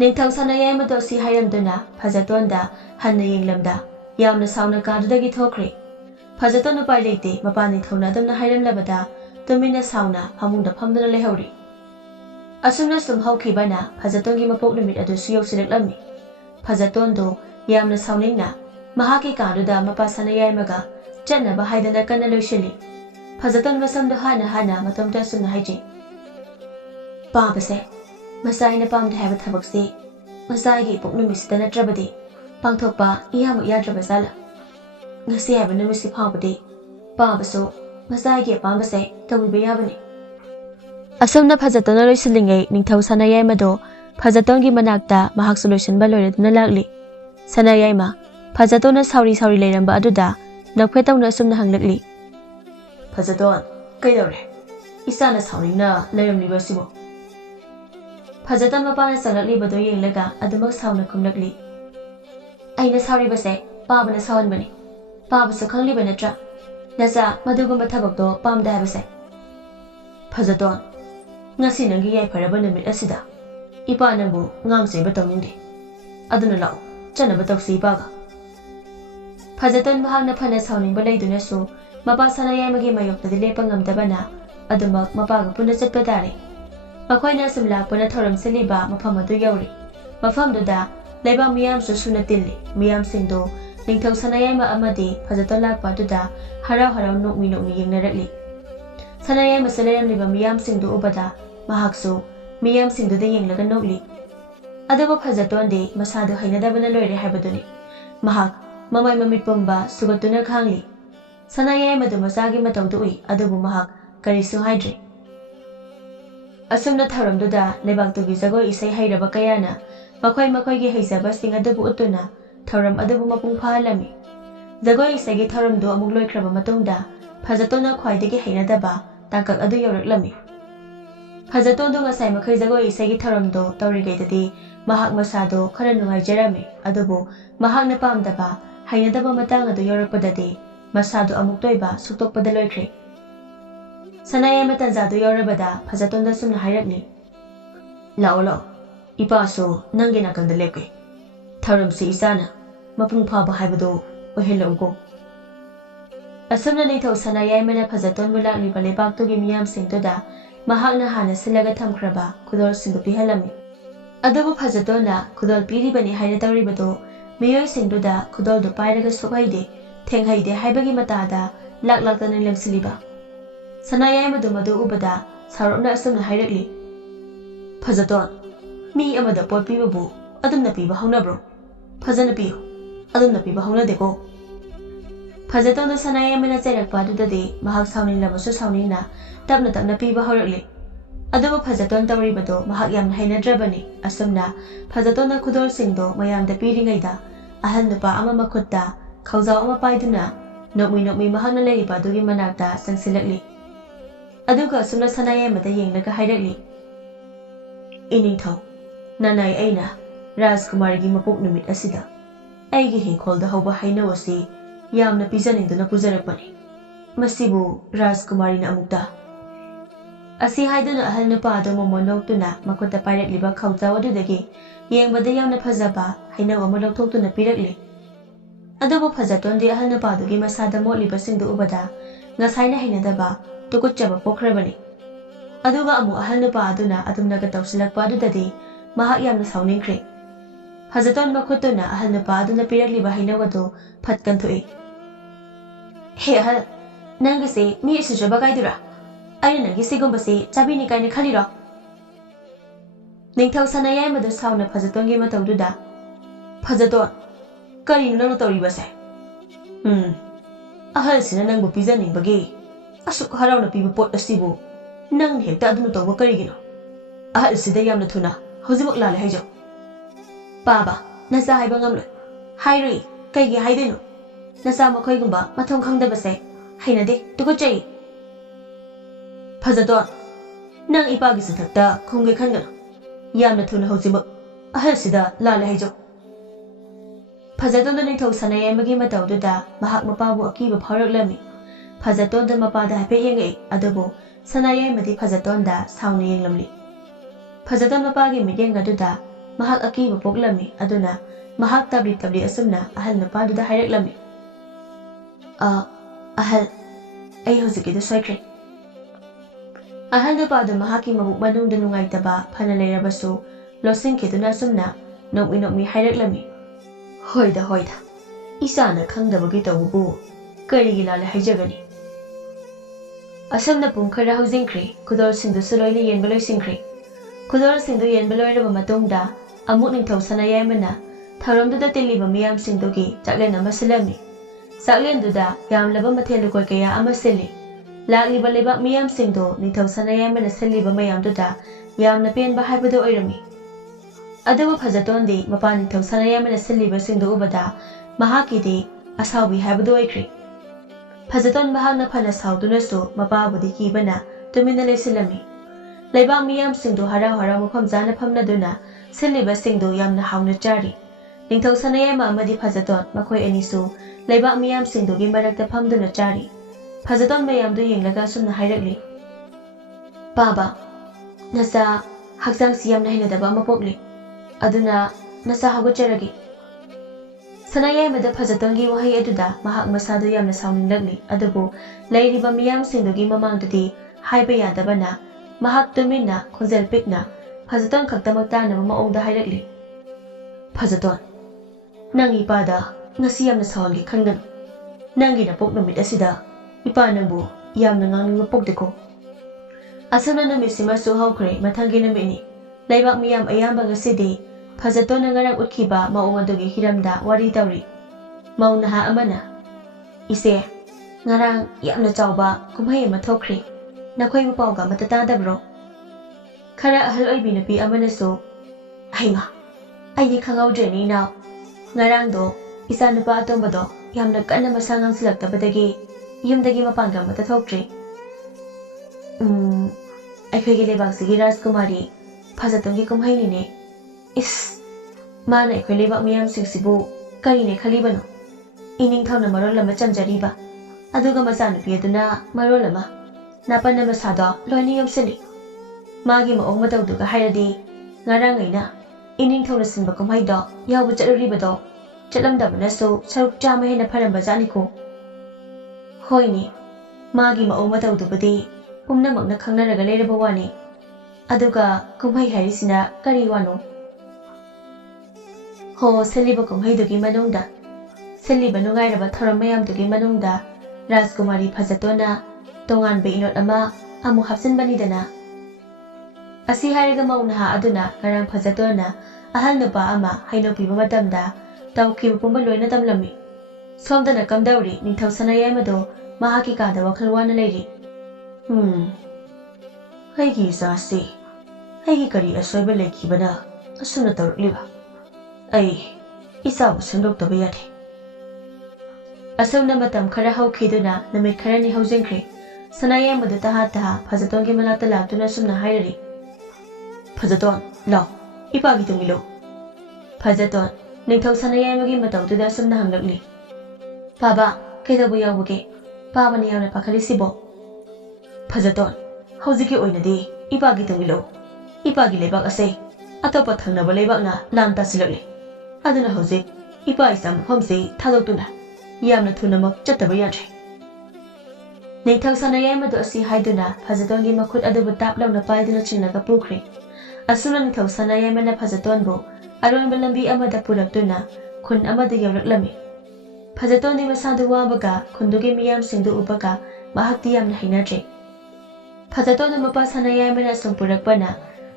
ꯅꯤꯡꯊꯧ ꯁꯅꯥꯌꯥꯏꯃꯗꯣ ꯑꯁꯤ ꯍꯥꯏꯔꯝꯗꯨꯅ ꯐꯖꯇꯣꯟꯗ ꯍꯟꯅ ꯌꯦꯡꯂꯝꯗ ꯌꯥꯝꯅ ꯁꯥꯎꯅ ꯀꯥꯗꯨꯗꯒꯤ ꯊꯣꯛꯈ꯭ꯔꯦ꯫ ꯐꯖꯇꯣꯟ ꯎꯄꯥꯏ ꯂꯩꯇꯦ ꯃꯄꯥ ꯅꯤꯡꯊꯧꯅ ꯑꯗꯨꯝꯅ ꯍꯥꯏꯔꯝꯂꯕꯗ ꯇꯨꯃꯤꯟꯅ ꯁꯥꯎꯅ ꯐꯃꯨꯡꯗ ꯐꯝꯗꯨꯅ ꯂꯩꯍꯧꯔꯤ꯫ ꯑꯁꯨꯝꯅ ꯁꯨꯝ ꯍꯧꯈꯤꯕꯅ ꯐꯖꯇꯣꯟꯒꯤ ꯃꯄꯣꯛ ꯅꯨꯃꯤꯠ ꯑꯗꯨꯁꯨ ꯌꯧꯁꯤꯜꯂꯛꯂꯝꯃꯤ꯫ ꯐꯖꯇꯣꯟꯗꯣ ꯌꯥꯝꯅ ꯁꯥꯎꯅꯤꯡꯅ ꯃꯍꯥꯛꯀꯤ ꯀꯥꯗꯨꯗ ꯃꯄꯥ ꯁꯅꯥꯌꯥꯏꯃꯒ ꯆꯠꯅꯕ ꯍꯥꯏꯗꯅ ꯀꯟꯅ ꯂꯣꯏꯁꯤꯜꯂꯤ꯫ ꯐꯖꯇꯣꯟ ꯃꯁꯝꯗꯣ ꯍꯥꯟꯅ ꯃꯇꯣꯝꯇ ꯑꯁꯨꯝꯅ ꯍꯥꯏꯖꯩ, ꯄꯥꯕꯁꯦ, ꯃꯆꯥ ꯑꯩꯅ ꯄꯥꯝꯗꯦ ꯍꯥꯏꯕ ꯊꯕꯛꯁꯤ ꯃꯆꯥꯒꯤ ꯏꯄꯣꯛ ꯅꯨꯃꯤꯠꯁꯤꯗ ꯅꯠꯇ꯭ꯔꯕꯗꯤ ꯄꯥꯡꯊꯣꯛꯄ ꯏꯌꯥꯃꯛ ꯌꯥꯗ꯭ꯔꯕ ꯖꯥꯠꯂ? ꯉꯁꯤ ꯍꯥꯏꯕ ꯅꯨꯃꯤꯠꯁꯤ ꯐꯥꯎꯕꯗꯤ ꯄꯥꯕꯁꯨ ꯃꯆꯥꯒꯤ ꯑꯄꯥꯝꯕꯁꯦ ꯇꯧꯕꯤꯕ ꯌꯥꯕꯅꯤ꯫ ꯑꯁꯨꯝꯅ ꯐꯖꯇꯣꯟꯅ ꯂꯣꯏꯁꯤꯜꯂꯤꯉꯩ ꯅꯤꯡꯊꯧ ꯁꯅꯥꯌꯥꯏꯃꯗꯣ ꯐꯖꯇꯣꯟꯒꯤ ꯃꯅꯥꯛꯇ ꯃꯍꯥꯛꯁꯨ ꯂꯣꯏꯁꯤꯟꯕ ꯂꯣꯏꯔꯗꯨꯅ ꯂꯥꯛꯂꯤ꯫ ꯁꯅꯥꯌꯥꯏꯃ ꯐꯖꯇꯣꯟꯅ ꯁꯥꯎꯔꯤ ꯂꯩꯔꯝꯕ ꯑꯗꯨꯗ ꯅꯣꯛꯐꯦꯠ ꯇꯧꯅ ꯑꯁꯨꯝꯅ ꯍꯪꯂꯛꯂꯤ, ꯐꯖꯇꯣꯟ, ꯀꯩꯗꯧꯔꯦ? ꯏꯆꯥꯅ ꯁꯥꯎꯅꯤꯡꯅ ꯂꯩꯔꯝꯂꯤꯕ ꯑꯁꯤꯕꯨ? ꯐꯖꯇꯣꯟ ꯃꯄꯥꯅ ꯆꯪꯂꯛꯂꯤꯕꯗꯣ ꯌꯦꯡꯂꯒ ꯑꯗꯨꯃꯛ ꯁꯥꯎꯅ ꯈꯨꯝꯂꯛꯂꯤ, ꯑꯩꯅ ꯁꯥꯎꯔꯤꯕꯁꯦ ꯄꯥꯕꯅ ꯁꯥꯎꯍꯟꯕꯅꯤ꯫ ꯄꯥꯕꯁꯨ ꯈꯪꯂꯤꯕ ꯅꯠꯇ꯭ꯔꯥ ꯅꯆꯥ ꯃꯗꯨꯒꯨꯝꯕ ꯊꯕꯛꯇꯣ ꯄꯥꯝꯗꯦ ꯍꯥꯏꯕꯁꯦ? ꯐꯖꯇꯣꯟ, ꯉꯁꯤ ꯅꯪꯒꯤ ꯌꯥꯏꯐꯔꯕ ꯅꯨꯃꯤꯠ ꯑꯁꯤꯗ ꯏꯄꯥ ꯅꯪꯕු ꯉꯥꯡ-ꯆꯩꯕ ꯇꯧꯅꯤꯡꯗꯦ꯫ ꯑꯗꯨꯅ ꯂꯥꯛꯎ, ꯆꯠꯅꯕ ꯇꯧꯁꯤ ꯏꯄꯥꯒ꯫ ꯐꯖꯇꯣꯟ ꯃꯍꯥꯛꯅ ꯐꯅ ꯁꯥꯎꯅꯤꯡꯕ ꯂꯩꯗꯨꯅꯁꯨ ꯃꯄꯥ ꯁꯅꯥꯌꯥꯏꯃꯒꯤ ꯃꯥꯌꯣꯛꯇꯗꯤ ꯂꯦꯞꯄ ꯉꯝꯗꯕꯅ ꯑꯗꯨꯃꯛ ꯃꯄꯥꯒ ꯄꯨꯟꯅ ꯆꯠꯄ ꯇꯥꯔꯦ꯫ ꯃꯈꯣꯏꯅ ꯑꯁꯨꯝ ꯂꯥꯛꯄꯅ ꯊꯧꯔꯝ ꯁꯤꯜꯂꯤꯕ ꯃꯐꯝ ꯑꯗꯨ ꯌꯧꯔꯤ꯫ ꯃꯐꯝꯗꯨꯗ ꯂꯩꯕꯥꯛ ꯃꯤꯌꯥꯝꯁꯨ ꯁꯨꯅ ꯇꯤꯜꯂꯤ꯫ ꯃꯤꯌꯥꯝꯁꯤꯡꯗꯣ ꯅꯤꯡꯊꯧ ꯁꯅꯥꯌꯥꯏꯃ ꯑꯃꯗꯤ ꯐꯖꯇꯣꯟ ꯂꯥꯛꯄ ꯑꯗꯨꯗ ꯍꯔꯥꯎ ꯅꯣꯛꯃꯤ ꯌꯦꯡꯅꯔꯛꯂꯤ꯫ ꯁꯅꯥꯌꯥꯏꯃꯁꯨ ꯂꯩꯔꯝꯂꯤꯕ ꯃꯤꯌꯥꯝꯁꯤꯡꯗꯨ ꯎꯕꯗ ꯃꯍꯥꯛꯁꯨ ꯃꯤꯌꯥꯝꯁꯤꯡꯗꯨꯗ ꯌꯦꯡꯂꯒ ꯅꯣꯛꯂꯤ꯫ ꯑꯗꯨꯕꯨ ꯐꯖꯇꯣꯟꯗꯤ ꯃꯁꯥꯗꯨ ꯍꯩꯅꯗꯕꯅ ꯂꯣꯏꯔꯦ ꯍꯥꯏꯕꯗꯨꯅꯤ꯫ ꯃꯍꯥꯛ ꯃꯃꯥꯏ ꯃꯃꯤꯠ ꯄꯨꯝꯕ ꯁꯨꯒꯠꯇꯨꯅ ꯈꯥꯡꯂꯤ꯫ ꯁꯅꯥꯌꯥꯏꯃꯗꯨ ꯃꯆꯥꯒꯤ ꯃꯇꯧꯗꯨ ꯎꯏ, ꯑꯗꯨꯕꯨ ꯃꯍꯥꯛ ꯀꯔꯤꯁꯨ ꯍꯥꯏꯗ꯭ꯔꯤ꯫ ꯑꯁꯨꯝꯅ ꯊꯧꯔꯝꯗꯨꯗ ꯂꯩꯕꯥꯛꯇꯨꯒꯤ ꯖꯒꯣꯏ ꯏꯁꯩ ꯍꯩꯔꯕ ꯀꯌꯥꯅ ꯃꯈꯣꯏꯒꯤ ꯍꯩꯖꯕꯁꯤꯡ ꯑꯗꯨꯕꯨ ꯎꯠꯇꯨꯅ ꯊꯧꯔꯝ ꯑꯗꯨꯕꯨ ꯃꯄꯨꯡ ꯐꯥꯍꯜꯂꯝꯃꯤ꯫ ꯖꯒꯣꯏ ꯏꯁꯩꯒꯤ ꯊꯧꯔꯝꯗꯨ ꯑꯃꯨꯛ ꯂꯣꯏꯈ꯭ꯔꯕ ꯃꯇꯨꯡꯗ ꯐꯖꯇꯣꯟꯅ ꯈ꯭ꯋꯥꯏꯗꯒꯤ ꯍꯩꯅꯗꯕ ꯇꯥꯡꯀꯛ ꯑꯗꯨ ꯌꯧꯔꯛꯂꯝꯃꯤ꯫ ꯐꯖꯇꯣꯟꯗꯨ ꯉꯁꯥꯏ ꯃꯈꯩ ꯖꯒꯣꯏ ꯏꯁꯩꯒꯤ ꯊꯧꯔꯝꯗꯣ ꯇꯧꯔꯤꯉꯩꯗꯗꯤ ꯃꯍꯥꯛ ꯃꯁꯥꯗꯣ ꯈꯔ ꯅꯨꯡꯉꯥꯏꯖꯔꯝꯃꯤ, ꯑꯗꯨꯕꯨ ꯃꯍꯥꯛꯅ ꯄꯥꯝꯗꯕ ꯍꯩꯅꯗꯕ ꯃꯇꯥꯡ ꯑꯗꯨ ꯌꯧꯔꯛꯄꯗꯗꯤ ꯃꯁꯥꯗꯨ ꯑꯃꯨꯛꯇ ꯑꯣꯏꯕ ꯁꯨꯛꯇꯣꯛꯄꯗ ꯂꯣꯏꯈ꯭ꯔꯦ꯫ ꯁꯅꯥꯌꯥꯏꯃ ꯇꯟꯖꯥꯗꯨ ꯌꯧꯔꯕꯗ ꯐꯖꯇꯣꯟꯗ ꯁꯨꯝꯅ ꯍꯥꯏꯔꯛꯂꯤ, ꯂꯥꯛꯑꯣ, ꯏꯄꯥꯁꯨ ꯅꯪꯒꯤ ꯅꯥꯀꯟꯗ ꯂꯦꯞꯀꯦ꯫ ꯊꯧꯔꯝꯁꯤ ꯏꯆꯥꯅ ꯃꯄꯨꯡ ꯐꯥꯕ ꯍꯥꯏꯕꯗꯨ ꯑꯣꯏꯍꯜꯂꯛꯎꯀꯣ꯫ ꯑꯁꯨꯝꯅ ꯅꯤꯡꯊꯧ ꯁꯅꯥꯌꯥꯏꯃꯅ ꯐꯖꯇꯣꯟꯕꯨ ꯂꯥꯛꯂꯤꯕ ꯂꯩꯕꯥꯛꯇꯨꯒꯤ ꯃꯤꯌꯥꯝꯁꯤꯡꯗꯨꯗ ꯃꯍꯥꯛꯅ ꯍꯥꯟꯅ ꯁꯤꯜꯂꯒ ꯊꯝꯈ꯭ꯔꯕ ꯈꯨꯗꯣꯜꯁꯤꯡꯗꯨ ꯄꯤꯍꯜꯂꯝꯃꯤ꯫ ꯑꯗꯨꯕꯨ ꯐꯖꯇꯣꯟꯅ ꯈꯨꯗꯣꯜ ꯄꯤꯔꯤꯕꯅꯤ ꯍꯥꯏꯅ ꯇꯧꯔꯤꯕꯗꯨ ꯃꯤꯑꯣꯏꯁꯤꯡꯗꯨꯗ ꯈꯨꯗꯣꯜꯗꯨ ꯄꯥꯏꯔꯒ ꯁꯣꯛꯍꯩꯗꯦ, ꯊꯦꯡꯍꯩꯗꯦ ꯍꯥꯏꯕꯒꯤ ꯃꯇꯥꯗ ꯂꯥꯛꯇꯅ ꯂꯪꯁꯤꯜꯂꯤꯕ꯫ ꯁꯅꯥꯌꯥꯏꯃꯗꯨ ꯃꯗꯨ ꯎꯕꯗ ꯁꯥꯎꯔꯞꯅ ꯑꯁꯨꯝꯅ ꯍꯥꯏꯔꯛꯂꯤ, ꯐꯖꯇꯣꯟ, ꯃꯤ ꯑꯃꯗ ꯄꯣꯠ ꯄꯤꯕꯕꯨ ꯑꯗꯨꯝꯅ ꯄꯤꯕ ꯍꯧꯅꯕ꯭ꯔꯣ? ꯐꯖꯅ ꯄꯤꯌꯨ, ꯑꯗꯨꯝꯅ ꯄꯤꯕ ꯍꯧꯅꯗꯦꯀꯣ꯫ ꯐꯖꯇꯣꯟꯗꯨ ꯁꯅꯥꯌꯥꯏꯃꯅ ꯆꯩꯔꯛꯄ ꯑꯗꯨꯗꯗꯤ ꯃꯍꯥꯛ ꯁꯥꯎꯅꯤꯡꯂꯕꯁꯨ ꯁꯥꯎꯅꯤꯡꯅ ꯇꯞꯅ ꯄꯤꯕ ꯍꯧꯔꯛꯂꯤ꯫ ꯑꯗꯨꯕꯨ ꯐꯖꯇꯣꯟ ꯇꯧꯔꯤꯕꯗꯣ ꯃꯍꯥꯛ ꯌꯥꯝꯅ ꯍꯩꯅꯗ꯭ꯔꯕꯅꯤ꯫ ꯑꯁꯨꯝꯅ ꯐꯖꯇꯣꯟꯅ ꯈꯨꯗꯣꯜꯁꯤꯡꯗꯣ ꯃꯌꯥꯝꯗ ꯄꯤꯔꯤꯉꯩꯗ ꯑꯍꯜ ꯅꯨꯄꯥ ꯑꯃ ꯃꯈꯨꯠꯇ ꯈꯧꯖꯥꯎ ꯑꯃ ꯄꯥꯏꯗꯨꯅ ꯅꯣꯛꯃꯤ ꯃꯍꯥꯛꯅ ꯂꯩꯔꯤꯕ ꯑꯗꯨꯒꯤ ꯃꯅꯥꯛꯇ ꯆꯪꯁꯤꯜꯂꯛꯂꯤ꯫ ꯑꯗꯨꯒ ꯑꯁꯨꯝꯅ ꯁꯅꯥꯌꯥꯏꯃꯗ ꯌꯦꯡꯂꯒ ꯍꯥꯏꯔꯛꯂꯤ, ꯏꯅꯤꯡꯊꯧ, ꯅꯅꯥꯏ ꯑꯩꯅ ꯔꯥꯖꯀꯨꯃꯥꯔꯤꯒꯤ ꯃꯄꯣꯛ ꯅꯨꯃꯤꯠ ꯑꯁꯤꯗ ꯑꯩꯒꯤ ꯍꯤꯡꯈꯣꯜꯗ ꯍꯧꯕ ꯍꯩꯅꯧ ꯑꯁꯤ ꯌꯥꯝꯅ ꯄꯤꯖꯅꯤꯡꯗꯨꯅ ꯄꯨꯖꯔꯛꯄꯅꯤ꯫ ꯃꯁꯤꯕꯨ ꯔꯥꯖꯀꯨꯃꯥꯔꯤꯅ ꯑꯃꯨꯛꯇ꯫ ꯑꯁꯤ ꯍꯥꯏꯗꯨꯅ ꯑꯍꯜ ꯅꯨꯄꯥ ꯑꯗꯨ ꯃꯣꯃꯣꯟ ꯅꯣꯛꯇꯨꯅ ꯃꯈꯨꯠꯇ ꯄꯥꯏꯔꯛꯂꯤꯕ ꯈꯧꯖꯥꯎ ꯑꯗꯨꯗꯒꯤ ꯌꯦꯡꯕꯗ ꯌꯥꯝꯅ ꯐꯖꯕ ꯍꯩꯅꯧ ꯑꯃ ꯂꯧꯊꯣꯛꯇꯨꯅ ꯄꯤꯔꯛꯂꯤ꯫ ꯑꯗꯨꯕꯨ ꯐꯖꯇꯣꯟꯗꯤ ꯑꯍꯜ ꯅꯨꯄꯥꯗꯨꯒꯤ ꯃꯁꯥꯗ ꯃꯣꯠꯂꯤꯕꯁꯤꯡꯗꯨ ꯎꯕꯗ ꯉꯁꯥꯏꯅ ꯍꯩꯅꯗꯕ ꯇꯨꯀꯠꯆꯕ ꯄꯣꯛꯈ꯭ꯔꯕꯅꯤ꯫ ꯑꯗꯨꯒ ꯑꯃꯨꯛ ꯑꯍꯜ ꯅꯨꯄꯥ ꯑꯗꯨꯅ ꯑꯗꯨꯝꯅꯒ ꯇꯧꯁꯤꯜꯂꯛꯄ ꯑꯗꯨꯗꯗꯤ ꯃꯍꯥꯛ ꯌꯥꯝꯅ ꯁꯥꯎꯅꯤꯡꯈ꯭ꯔꯦ꯫ ꯐꯖꯇꯣꯟ ꯃꯈꯨꯠꯇꯨꯅ ꯑꯍꯜ ꯅꯨꯄꯥ ꯑꯗꯨꯅ ꯄꯤꯔꯛꯂꯤꯕ ꯍꯩꯅꯧ ꯑꯗꯨ ꯐꯠ ꯀꯟꯊꯣꯛꯏ꯫ ꯍꯦ ꯑꯍꯜ, ꯅꯪꯒꯤꯁꯤ ꯃꯤ ꯎꯁꯤꯠꯇ꯭ꯔꯕ ꯀꯥꯏꯗꯨꯔꯥ? ꯑꯩꯅ ꯅꯪꯒꯤ ꯁꯤꯒꯨꯝꯕꯁꯤ ꯆꯥꯕꯤꯅꯤ ꯀꯥꯏꯅ ꯈꯜꯂꯤꯔꯣ? ꯅꯤꯡꯊꯧ ꯁꯅꯥꯌꯥꯏꯃꯗꯨ ꯁꯥꯎꯅ ꯐꯖꯇꯣꯟꯒꯤ ꯃꯇꯧꯗꯨꯗ ꯐꯖꯇꯣꯟ, ꯀꯔꯤꯅꯣ ꯅꯪꯅ ꯇꯧꯔꯤꯕꯁꯦ? ꯑꯍꯜꯁꯤꯅ ꯅꯪꯕꯨ ꯄꯤꯖꯅꯤꯡꯕꯒꯤ ꯑꯁꯨꯛ ꯍꯔꯥꯎꯅ ꯄꯤꯕ ꯄꯣꯠ ꯑꯁꯤꯕꯨ ꯅꯪꯅ ꯍꯦꯛꯇ ꯑꯗꯨꯅ ꯇꯧꯕ ꯀꯔꯤꯒꯤꯅꯣ? ꯑꯍꯜꯁꯤꯗ ꯌꯥꯝꯅ ꯊꯨꯅ ꯍꯧꯖꯤꯛꯃꯛ ꯂꯥꯜꯂꯦ ꯍꯥꯏꯖꯧ꯫ ꯄꯥꯕ, ꯅꯆꯥ ꯍꯥꯏꯕ ꯉꯝꯂꯣꯏ꯫ ꯍꯥꯏꯔꯨꯏ, ꯀꯩꯒꯤ ꯍꯥꯏꯗꯣꯏꯅꯣ? ꯅꯆꯥ ꯃꯈꯣꯏꯒꯨꯝꯕ ꯃꯊꯣꯡ ꯈꯪꯗꯕꯁꯦ ꯍꯩꯅꯗꯦ, ꯇꯨꯀꯠꯆꯩ꯫ ꯐꯖꯇꯣꯟ, ꯅꯪ ꯏꯄꯥꯒꯤ ꯆꯤꯟꯊꯛꯇ ꯈꯨꯝꯒꯦ ꯈꯟꯒꯅꯨ꯫ ꯌꯥꯝꯅ ꯊꯨꯅ ꯍꯧꯖꯤꯛꯃꯛ ꯑꯍꯜꯁꯤꯗ ꯂꯥꯜꯂꯦ ꯍꯥꯏꯖꯧ꯫ ꯐꯖꯇꯣꯟꯗ ꯅꯤꯡꯊꯧ ꯁꯅꯥꯌꯥꯏꯃꯒꯤ ꯃꯇꯧꯗꯨꯗ ꯃꯍꯥꯛ ꯃꯄꯥꯕꯨ ꯑꯀꯤꯕ ꯐꯥꯎꯔꯛꯂꯝꯃꯤ꯫ ꯐꯖꯇꯣꯟꯗ ꯃꯄꯥꯗ ꯍꯥꯏꯐꯦꯠ ꯌꯦꯡꯉꯛꯏ, ꯑꯗꯨꯕꯨ ꯁꯅꯥꯌꯥꯏꯃꯗꯤ ꯐꯖꯇꯣꯟꯗ ꯁꯥꯎꯅ ꯌꯦꯡꯂꯝꯂꯤ꯫ ꯐꯖꯇꯣꯟ ꯃꯄꯥꯒꯤ ꯃꯤꯠꯌꯦꯡ ꯑꯗꯨꯗ ꯃꯍꯥꯛ ꯑꯀꯤꯕ ꯄꯣꯛꯂꯝꯃꯤ, ꯑꯗꯨꯅ ꯃꯍꯥꯛ ꯇꯞꯂꯤ ꯇꯞꯂꯤ ꯑꯁꯨꯝꯅ ꯑꯍꯜ ꯅꯨꯄꯥꯗꯨꯗ ꯍꯥꯏꯔꯛꯂꯝꯃꯤ꯫ ꯑꯍꯜ, ꯑꯩ ꯍꯧꯖꯤꯛꯀꯤꯗꯨ ꯁꯣꯏꯈ꯭ꯔꯦ꯫ ꯑꯍꯜ ꯅꯨꯄꯥꯗꯨ ꯃꯍꯥꯛꯀꯤ ꯃꯕꯨꯛ ꯃꯅꯨꯡꯗ ꯅꯨꯡꯉꯥꯏꯇꯕ ꯐꯅ ꯂꯩꯔꯕꯁꯨ ꯂꯣꯠꯁꯤꯟꯈꯤꯗꯨꯅ ꯑꯁꯨꯝꯅ ꯅꯣꯛꯃꯤ ꯅꯣꯛꯃꯤ ꯍꯥꯏꯔꯛꯂꯝꯃꯤ꯫ ꯍꯣꯏꯗ ꯍꯣꯏꯗ, ꯏꯆꯥꯅ ꯈꯪꯗꯕꯒꯤ ꯇꯧꯕꯕꯨ ꯀꯔꯤꯒꯤ ꯂꯥꯜꯂꯦ ꯍꯥꯏꯖꯒꯅꯤ꯫ ꯑꯁꯨꯝꯅ ꯄꯨꯡ ꯈꯔ ꯍꯧꯖꯤꯟꯈ꯭ꯔꯦ, ꯈꯨꯗꯣꯜꯁꯤꯡꯗꯨꯁꯨ ꯂꯣꯏꯅ ꯌꯦꯟꯕ ꯂꯣꯏꯁꯤꯟꯈ꯭ꯔꯦ꯫ ꯈꯨꯗꯣꯜꯁꯤꯡꯗꯨ ꯌꯦꯟꯕ ꯂꯣꯏꯔꯕ ꯃꯇꯨꯡꯗ ꯑꯃꯨꯛ ꯅꯤꯡꯊꯧ ꯁꯅꯥꯌꯥꯏꯃꯅ ꯊꯧꯔꯝꯗꯨꯗ ꯇꯤꯜꯂꯤꯕ ꯃꯤꯌꯥꯝꯁꯤꯡꯗꯨꯒꯤ ꯆꯥꯛꯂꯦꯟ ꯑꯃ ꯁꯤꯜꯂꯝꯃꯤ꯫ ꯆꯥꯛꯂꯦꯟꯗꯨꯗ ꯌꯥꯝꯂꯕ ꯃꯊꯦꯜ ꯂꯨꯀꯣꯏ ꯀꯌꯥ ꯑꯃ ꯁꯤꯜꯂꯤ꯫ ꯂꯥꯛꯂꯤꯕ ꯂꯩꯕꯥꯛ ꯃꯤꯌꯥꯝꯁꯤꯡꯗꯨ ꯅꯤꯡꯊꯧ ꯁꯅꯥꯌꯥꯏꯃꯅ ꯁꯤꯜꯂꯤꯕ ꯃꯌꯥꯝꯗꯨꯗ ꯌꯥꯝꯅ ꯄꯦꯟꯕ ꯍꯥꯏꯕꯗꯨ ꯑꯣꯏꯔꯝꯃꯤ꯫ ꯑꯗꯨꯕꯨ ꯐꯖꯇꯣꯟꯗꯤ ꯃꯄꯥ ꯅꯤꯡꯊꯧ ꯁꯅꯥꯌꯥꯏꯃꯅ ꯁꯤꯜꯂꯤꯕꯁꯤꯡꯗꯨ ꯎꯕꯗ ꯃꯍꯥꯛꯀꯤꯗꯤ ꯑꯁꯥꯎꯕꯤ ꯍꯥꯏꯕꯗꯨ ꯑꯣꯏꯈ꯭ꯔꯦ꯫ ꯐꯖꯇꯣꯟ ꯃꯍꯥꯛꯅ ꯐꯅ ꯁꯥꯎꯗꯨꯅꯁꯨ ꯃꯄꯥꯕꯨꯗꯤ ꯀꯤꯕꯅ ꯇꯨꯃꯤꯟꯅ ꯂꯩꯁꯤꯜꯂꯝꯃꯤ꯫ ꯂꯩꯕꯥꯛ ꯃꯤꯌꯥꯝꯁꯤꯡꯗꯨ ꯍꯔꯥꯎ ꯍꯔꯥꯎ ꯃꯐꯝ ꯆꯥꯅ ꯐꯝꯅꯗꯨꯅ ꯁꯤꯜꯂꯤꯕꯁꯤꯡꯗꯨ ꯌꯥꯝꯅ ꯍꯥꯎꯅ ꯆꯥꯔꯤ꯫ ꯅꯤꯡꯊꯧ ꯁꯅꯥꯌꯥꯏꯃ ꯑꯃꯗꯤ ꯐꯖꯇꯣꯟ ꯃꯈꯣꯏ ꯑꯅꯤꯁꯨ ꯂꯩꯕꯥꯛ ꯃꯤꯌꯥꯝꯁꯤꯡꯗꯨꯒꯤ ꯃꯔꯛꯇ ꯐꯝꯗꯨꯅ ꯆꯥꯔꯤ꯫ ꯐꯖꯇꯣꯟ ꯃꯌꯥꯝꯗꯨ ꯌꯦꯡꯂꯒ ꯑꯁꯨꯝꯅ ꯍꯥꯏꯔꯛꯂꯤ꯫ ꯄꯥꯕ, ꯅꯆꯥ ꯍꯛꯆꯥꯡꯁꯤ ꯌꯥꯝꯅ ꯍꯩꯅꯗꯕ ꯑꯃ ꯄꯣꯛꯂꯤ, ꯑꯗꯨꯅ ꯅꯆꯥ ꯍꯧꯒꯠꯆꯔꯒꯦ꯫ ꯁꯅꯥꯌꯥꯏꯃꯗ ꯐꯖꯇꯣꯟꯒꯤ ꯋꯥꯍꯩ ꯑꯗꯨꯗ ꯃꯍꯥꯛ ꯃꯁꯥꯗꯨ ꯌꯥꯝꯅ ꯁꯥꯎꯅꯤꯡꯂꯛꯂꯤ, ꯑꯗꯨꯕꯨ ꯂꯩꯔꯤꯕ ꯃꯤꯌꯥꯝꯁꯤꯡꯗꯨꯒꯤ ꯃꯃꯥꯡꯗꯗꯤ ꯍꯥꯏꯕ ꯌꯥꯗꯕꯅ ꯃꯍꯥꯛ ꯇꯨꯃꯤꯟꯅ ꯈꯣꯟꯖꯦꯜ ꯄꯤꯛꯅ ꯐꯖꯇꯣꯟ ꯈꯛꯇꯃꯛ ꯇꯥꯅꯕ ꯃꯑꯣꯡꯗ ꯍꯥꯏꯔꯛꯂꯤ꯫ ꯐꯖꯇꯣꯟ, ꯅꯪ ꯏꯄꯥꯗ ꯉꯁꯤ ꯌꯥꯝꯅ ꯁꯥꯎꯍꯟꯒꯦ ꯈꯟꯒꯅꯨ꯫ ꯅꯪꯒꯤ ꯅꯄꯣꯛ ꯅꯨꯃꯤꯠ ꯑꯁꯤꯗ ꯏꯄꯥ ꯅꯪꯕꯨ ꯌꯥꯝꯅ ꯉꯥꯡꯅꯤꯡꯕ ꯄꯣꯛꯇꯦꯀꯣ꯫ ꯑꯁꯨꯝꯅ ꯅꯨꯃꯤꯠꯁꯤꯃꯁꯨ ꯍꯧꯈ꯭ꯔꯦ꯫ ꯃꯊꯪꯒꯤ ꯅꯨꯃꯤꯠꯅꯤ꯫ ꯂꯩꯕꯥꯛ ꯃꯤꯌꯥꯝ ꯑꯌꯥꯝꯕ ꯉꯁꯤꯗꯤ ꯐꯖꯇꯣꯟꯅ ꯉꯔꯥꯡ ꯎꯠꯈꯤꯕ ꯃꯑꯣꯡ ꯑꯗꯨꯒꯤ ꯍꯤꯔꯝꯗ ꯋꯥꯔꯤ ꯇꯧꯔꯤ꯫ ꯃꯧ ꯅꯍꯥ ꯑꯃꯅ, ꯏꯆꯦ, ꯉꯔꯥꯡ ꯌꯥꯝꯅ ꯆꯥꯎꯕ ꯀꯨꯝꯍꯩ ꯑꯃ ꯊꯣꯛꯈ꯭ꯔꯦ, ꯅꯈꯣꯏꯕꯨ ꯄꯥꯎꯒ ꯑꯃꯠꯇ ꯇꯥꯗꯕ꯭ꯔꯣ? ꯈꯔ ꯑꯍꯜ ꯑꯣꯏꯕꯤ ꯅꯨꯄꯤ ꯑꯃꯅꯁꯨ, ꯍꯩꯃꯥ, ꯑꯩꯗꯤ ꯈꯪꯍꯧꯗ꯭ꯔꯦꯅꯦ ꯏꯅꯥꯎ꯫ ꯉꯔꯥꯡꯗꯣ ꯏꯆꯥꯅꯨꯄꯥ ꯑꯇꯣꯝꯕꯗꯣ ꯌꯥꯝꯅ ꯀꯟꯅ ꯃꯁꯥ ꯉꯝꯁꯤꯜꯂꯛꯇꯕꯗꯒꯤ ꯌꯨꯝꯗꯒꯤ ꯃꯄꯥꯟꯒ ꯑꯃꯠꯇ ꯊꯣꯛꯇ꯭ꯔꯤ꯫ ꯑꯩꯈꯣꯏꯒꯤ ꯂꯩꯕꯥꯛꯁꯤꯒꯤ ꯔꯥꯖꯀꯨꯃꯥꯔꯤ ꯐꯖꯇꯣꯟꯒꯤ ꯀꯨꯝꯍꯩꯅꯤꯅꯦ꯫ ꯏꯁ, ꯃꯥꯅ ꯑꯩꯈꯣꯏ ꯂꯩꯕꯥꯛ ꯃꯤꯌꯥꯝꯁꯤꯡꯁꯤꯕꯨ ꯀꯔꯤꯅꯦ ꯈꯜꯂꯤꯕꯅꯣ? ꯏꯅꯤꯡꯊꯧꯅ ꯃꯔꯣꯜ ꯑꯃ ꯆꯝꯖꯔꯤꯕ, ꯑꯗꯨꯒ ꯃꯆꯥꯅꯨꯄꯤ ꯑꯗꯨꯅ ꯃꯔꯣꯜ ꯑꯃ ꯅꯥꯄꯟꯅ ꯃꯁꯥꯗꯣ ꯂꯣꯏꯅ ꯌꯣꯝꯁꯤꯜꯂꯤ꯫ ꯃꯥꯒꯤ ꯃꯑꯣꯡ ꯃꯇꯧꯗꯨꯒ ꯍꯥꯏꯔꯗꯤ ꯉꯔꯥꯡ ꯑꯩꯅ ꯏꯅꯤꯡꯊꯧꯅ ꯁꯤꯟꯕ ꯀꯨꯝꯍꯩꯗꯣ ꯌꯥꯎꯕ ꯆꯠꯂꯨꯔꯤꯕꯗꯣ ꯆꯠꯂꯝꯗꯕꯅꯁꯨ ꯁꯔꯨꯛ ꯆꯥꯝꯃ ꯍꯦꯟꯅ ꯐꯔꯝꯕꯖꯥꯠꯅꯤꯀꯣ꯫ ꯍꯣꯏꯅꯦ, ꯃꯥꯒꯤ ꯃꯑꯣꯡ ꯃꯇꯧꯗꯨꯕꯨꯗꯤ ꯄꯨꯝꯅꯃꯛꯅ ꯈꯪꯅꯔꯒ ꯂꯩꯔꯕ ꯋꯥꯅꯤ, ꯑꯗꯨꯒ ꯀꯨꯝꯍꯩ ꯍꯥꯏꯔꯤꯁꯤꯅ ꯀꯔꯤ ꯋꯥꯅꯣ? ꯍꯣ, ꯁꯤꯜꯂꯤꯕ ꯀꯨꯝꯍꯩꯗꯨꯒꯤ ꯃꯅꯨꯡꯗ, ꯁꯤꯜꯂꯤꯕ ꯅꯨꯡꯉꯥꯏꯔꯕ ꯊꯧꯔꯝ ꯃꯌꯥꯝꯗꯨꯒꯤ ꯃꯅꯨꯡꯗ ꯔꯥꯖꯀꯨꯃꯥꯔꯤ ꯐꯖꯇꯣꯟꯅ ꯇꯣꯉꯥꯟꯕ ꯏꯅꯣꯠ ꯑꯃ ꯑꯃꯨꯛ ꯍꯥꯞꯆꯤꯟꯕꯅꯤꯗꯅ꯫ ꯑꯁꯤ ꯍꯥꯏꯔꯒ ꯃꯧ ꯅꯍꯥ ꯑꯗꯨꯅ ꯉꯔꯥꯡ ꯐꯖꯇꯣꯟꯅ ꯑꯍꯜ ꯅꯨꯄꯥ ꯑꯃ ꯍꯩꯅꯧ ꯄꯤꯕ ꯃꯇꯝꯗ ꯇꯧꯈꯤꯕ ꯄꯨꯝꯕ ꯂꯣꯏꯅ ꯇꯝꯂꯝꯃꯤ꯫ ꯁꯣꯝꯗꯅ ꯀꯝꯗꯧꯔꯤ? ꯅꯤꯡꯊꯧ ꯁꯅꯥꯌꯥꯏꯃꯗꯣ ꯃꯍꯥꯛꯀꯤ ꯀꯥꯗ ꯋꯥꯈꯜ ꯋꯥꯅ ꯂꯩꯔꯤ꯫ ꯑꯩꯒꯤ ꯏꯆꯥꯁꯤ ꯑꯩꯒꯤ ꯀꯔꯤ ꯑꯁꯣꯏꯕ ꯂꯩꯈꯤꯕꯅ ꯑꯁꯨꯝꯅ ꯇꯧꯔꯛꯂꯤꯕ? ꯑꯩ ꯏꯆꯥꯕꯨ ꯁꯦꯝꯗꯣꯛꯇꯕ ꯌꯥꯗꯦ꯫ ꯑꯁꯨꯝꯅ ꯃꯇꯝ ꯈꯔ ꯍꯧꯈꯤꯗꯨꯅ ꯅꯨꯃꯤꯠ ꯈꯔꯅꯤ ꯍꯧꯖꯤꯟꯈ꯭ꯔꯦ꯫ ꯁꯅꯥꯌꯥꯏꯃꯗꯨ ꯇꯍꯥ ꯇꯍꯥ ꯐꯖꯇꯣꯟꯒꯤ ꯃꯅꯥꯛꯇ ꯂꯥꯛꯇꯨꯅ ꯑꯁꯨꯝꯅ ꯍꯥꯏꯔꯔꯤ꯫ ꯐꯖꯇꯣꯟ, ꯂꯥꯎ, ꯏꯄꯥꯒꯤ ꯇꯨꯡ ꯏꯜꯂꯨ꯫ ꯐꯖꯇꯣꯟ ꯅꯤꯡꯊꯧ ꯁꯅꯥꯌꯥꯏꯃꯒꯤ ꯃꯇꯧꯗꯨꯗ ꯑꯁꯨꯝꯅ ꯍꯪꯂꯛꯂꯤ꯫ ꯄꯥꯕ, ꯀꯩꯗꯧꯕ ꯌꯥꯎꯕꯒꯦ? ꯄꯥꯕꯅ ꯌꯥꯝꯅ ꯄꯥꯈꯠꯂꯤꯁꯤꯕꯣ? ꯐꯖꯇꯣꯟ, ꯍꯧꯖꯤꯛꯀꯤ ꯑꯣꯏꯅꯗꯤ ꯏꯄꯥꯒꯤ ꯇꯨꯡ ꯏꯜꯂꯨ꯫ ꯏꯄꯥꯒꯤ ꯂꯩꯕꯥꯛ ꯑꯁꯦ ꯑꯇꯣꯞꯄ ꯊꯪꯅꯕ ꯂꯩꯕꯥꯛꯅ ꯂꯥꯟ ꯇꯥꯁꯤꯜꯂꯛꯂꯤ, ꯑꯗꯨꯅ ꯍꯧꯖꯤꯛ Ipa isa mafamse thadokduna yamna thunamak chattaba yadre. Ningthau sanayai madu asi haiduna Phajatoni makhut adubu taplawna paiduna chingnaga pukre. Asuna ningthau sanayai mana Phajatonbu aronba lambi amada puraktuna khun amada yawraklami. Phajatoni masadu wabaga khundugi miyamsingdu ubaga mahakti yamna hainadre. Phajatona mapa sanayai mana sung purakpana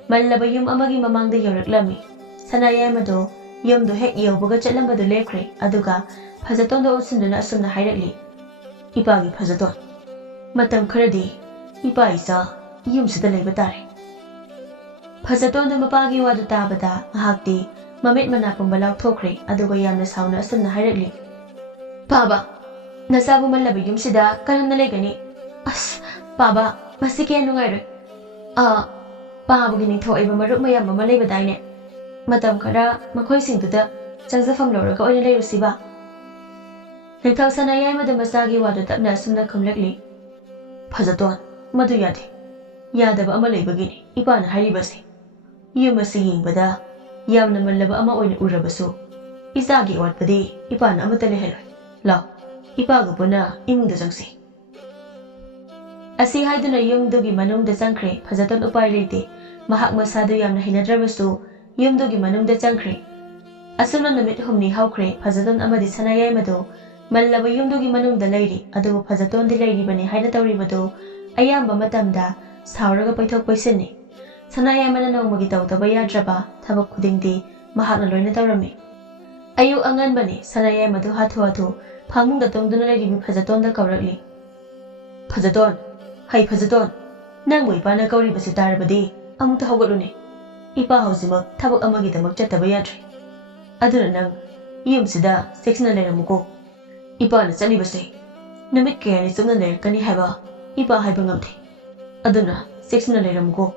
mallaba yum amagi mamangda yawraklami. Sanayai madu yumdu hek yawbaga chatlambadu lekre aduga Phajatonda usunduna asumna hairakli. Ipagi Phajaton matam kharadi ipa isa yumsida leiba tare. Phajatonda mapagi wadu tabada mahakti mamit manapumba lauthokre aduga yamna sauna asumna hairakli. Baba nasabu mallaba yumsida karamna legani. As Baba masiki nungairoi. Babagi ningthauiba marup mayam ama leiba daine. Matam khara makhoi singduda changjafam lawraga oina leirusiba. Ningthau sanayai madu masagi wadu tapna asumna khumlakli. Phajaton madu yade yadaba ama leibagini ipana hairibase. Yum asi yengbada yamna mallaba ama oina urabasu isagi watpadi ipana amata leheloi. Law ipaga puna imungda jangsi. Asi haiduna yumdugi manungda jangkre Phajaton upai leite mahak masadu yamna hinadrabasu yumdugi manungda jangkre. Asumna namit humni haukre Phajaton amadi sanayai madu mallaba yumdugi manungda leiri adubu Phajaton di leiribani haina tawribadu ayamba matamda sauraga paithok paisini. Sanayai mana nongmagi tawtaba yadraba thabak khudingdi mahakna loina tawrami. Ayu anganbani sanayai madu hathu phamungda tongduna leiribi Phajatonda kawrakli. Phajaton hai Phajaton nangbu ipana kawribasi tarabadi amukta hawgatlune. Ipa hausimak thabak amagidamak chattaba yadre. Aduna nang yumsida seksna leiramuko. Ipana chalibase namit kayani sumna leirakani haiba ipa haiba ngamde. Aduna seksna leiramuko.